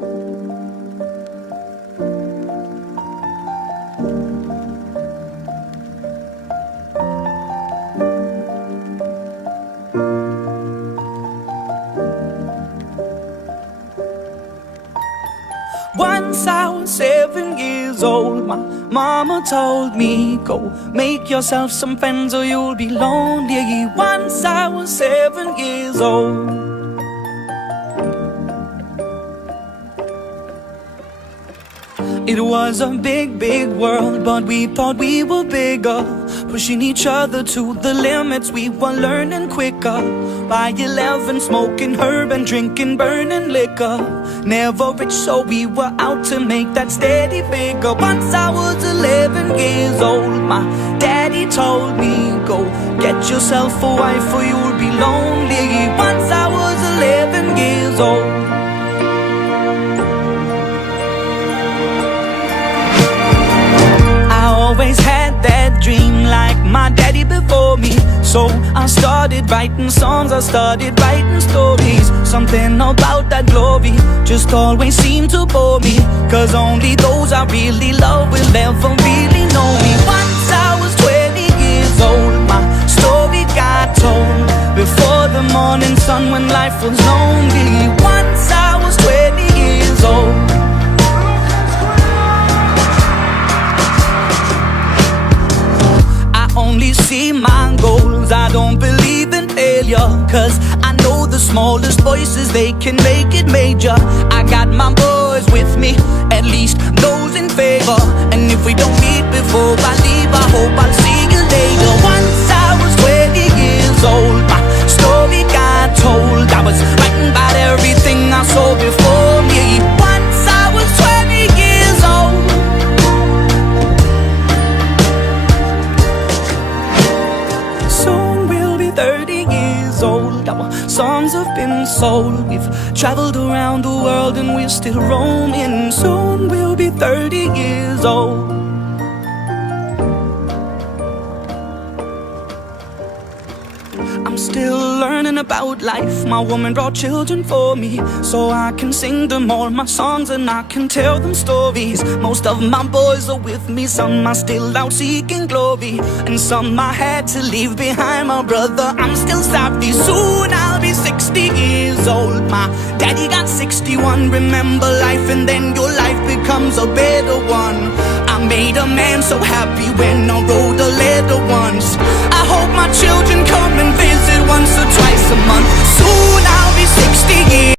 Once I was 7 years old, my mama told me, go make yourself some friends or you'll be lonely. Once I was 7 years old. It was a big, big world, but we thought we were bigger, pushing each other to the limits. We were learning quicker. By 11, smoking herb and drinking burning liquor. Never rich, so we were out to make that steady figure. Once I was 11 years old, my daddy told me, go get yourself a wife or you'll be lonely. Once I was 11 years old. Always had that dream like my daddy before me. So I started writing songs, I started writing stories. Something about that glory just always seemed to bore me, cause only those I really love will ever really know me. Once I was 20 years old, my story got told before the morning sun when life was lonely. Once I was 20 years old. Only see my goals, I don't believe in failure, cause I know the smallest voices, they can make it major. I got my boys with me, at least those in favor. And if we don't meet before I leave, I hope I'll see you later. Once I was 20 years old, my story got told. I was writing about everything I saw before me. Once I was 20 years old. Soon we'll be 30 years old. Our songs have been sold. We've traveled around the world and we're still roaming. Soon we'll be 30 years old. I'm still learning about life. My woman brought children for me, so I can sing them all my songs and I can tell them stories. Most of my boys are with me, some are still out seeking glory, and some I had to leave behind. My brother, I'm still sorry. Soon I'll be 60 years old. My daddy got 61. Remember life and then your life becomes a better one. I made a man so happy when I wrote a letter once. I hope my children come and visit once or twice a month. Soon I'll be 60 years